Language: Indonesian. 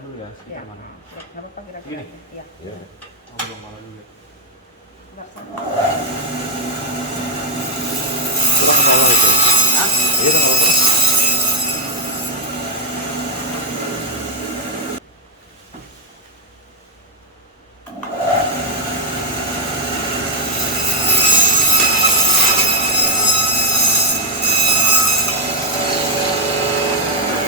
dulu ya sekitar mana. Ya, nggak apa-apa kira-kira. Gini? Iya. Ya. Ngobrol malah dulu. Nggak sama. Kurang ke bawah itu. Hah? Iya, nggak apa-apa.